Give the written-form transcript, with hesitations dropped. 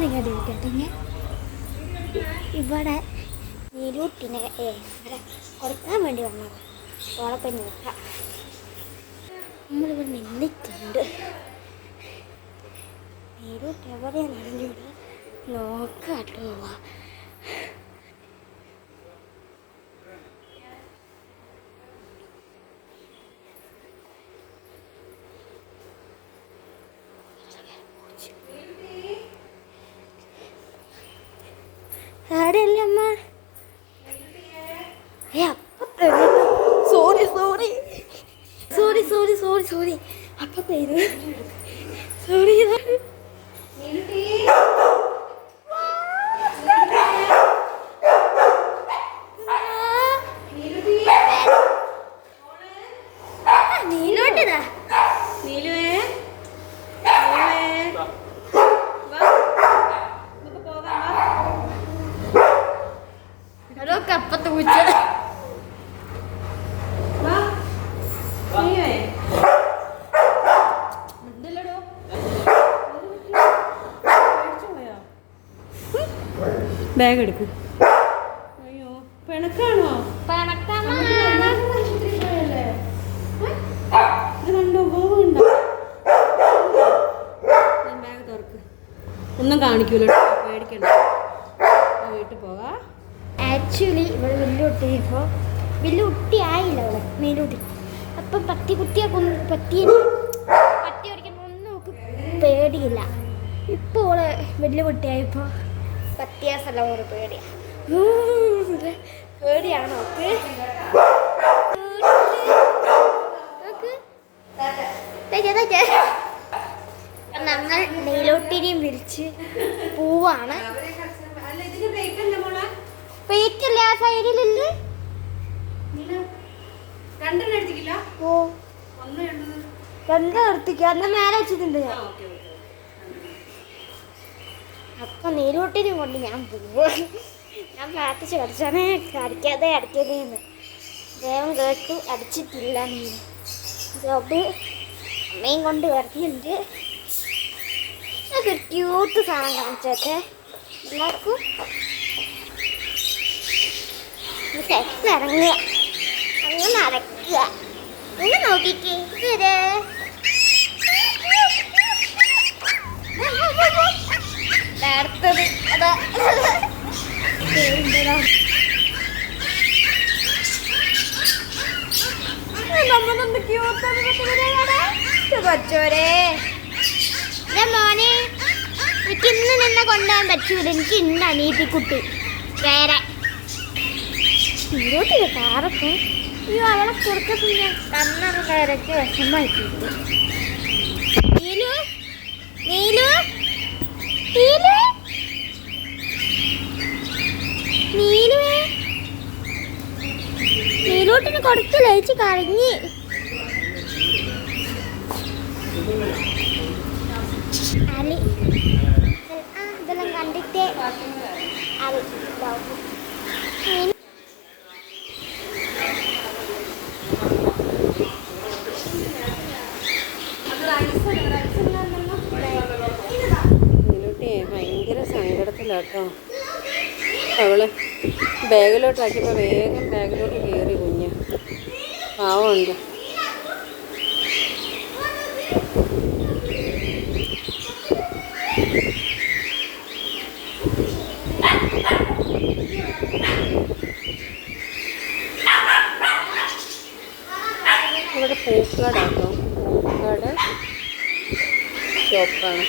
നിങ്ങൾ ഇരിക്കട്ടെ. ഇവിടെ നീലൂട്ടിനെ ഇവിടെ കൊടുക്കാൻ വേണ്ടി വന്നത് ഓളപ്പം നോക്കാം. നമ്മളിവിടെ നിന്നിട്ടുണ്ട്. നീലൂട്ടി എവിടെയാണ് അറിഞ്ഞൂടെ നോക്കാട്ടോ. ആടെയല്ലേ അമ്മ? Sorry sorry sorry sorry sorry sorry അപ്പ പേര് സോറി. നീലോട്ടിതാ നീലുവേ കപ്പത്ത് പൂച്ച ബാഗ് എടുക്കും. അയ്യോ പിണക്കാണോ? ബാഗ് തുറക്ക്. ഒന്നും കാണിക്കൂല, പേടിക്കണ്ട. വീട്ടിൽ പോകാ. ആക്ച്വലി ഇവിടെ വില്ലുട്ടിയപ്പോൾ വില്ലുട്ടി ആയില്ല അവിടെ മേലൂട്ടി. അപ്പം പട്ടി പട്ടി ഓടിക്കുമ്പോൾ ഒന്നും നമുക്ക് പേടിയില്ല. ഇപ്പോൾ ഓള് വലിയ കുട്ടിയായപ്പോൾ പറ്റിയ സ്ഥലം ഒരു പേടിയാണ്. പേടിയാണോ ഞങ്ങൾ നീലോട്ടിനെയും വിളിച്ച് പോവാണ്. വെയിറ്റല്ല ആ സൈഡിലല്ലേ. ഓ നിർത്തിക്ക അന്ന് മേലെ വെച്ചിട്ടുണ്ട് ഞാൻ. അപ്പൊ നീലോട്ടിനും കൊണ്ട് ഞാൻ പോവുക. ഞാൻ പ്രാർത്ഥിച്ച് കടിച്ചാണ് അടിക്കാതെന്ന് ദൈവം കേട്ടു. അടിച്ചിട്ടില്ല. നീ ജോബ് അമ്മയും കൊണ്ട് വരുന്നുണ്ട്. ക്യൂട്ട് സാധനം കാണിച്ചൊക്കെ എല്ലാവർക്കും ഇറങ്ങുക. അങ്ങനെ അരക്കുക. ഒന്ന് നോക്കിക്കേ. അടുത്തത് അതാ പറ്റോരേ. ഞാൻ മോനെ എനിക്ക് ഇന്ന് നിന്നെ കൊണ്ടുപോകാൻ പറ്റൂല. എനിക്ക് ഇന്ന് അനീതിക്കുട്ടി വേറെ ഇങ്ങോട്ട് കാറൊക്കെ. അയ്യോ അവളെ കൊടുക്കത്തില്ല. കണ്ണൊക്കെ കയറൊക്കെ വിഷമായിട്ടുണ്ട്. നീലു നീലു നീലു നീലുവേ നീലോട്ടിന് കൊടുത്ത് ലയിച്ച് കരഞ്ഞ്. അലി ഇതെല്ലാം കണ്ടിട്ടേ അലി ഭയങ്കര സങ്കടത്തിലാട്ടോ. അവള് ബാഗിലോട്ടാക്കിയപ്പോൾ വേഗം ബാഗിലോട്ട് കയറി കുഞ്ഞ്. പാവമുണ്ട്. ഇവിടെ പൂക്കാടാട്ടോ. പൂക്കാട് ഷോപ്പാണ്.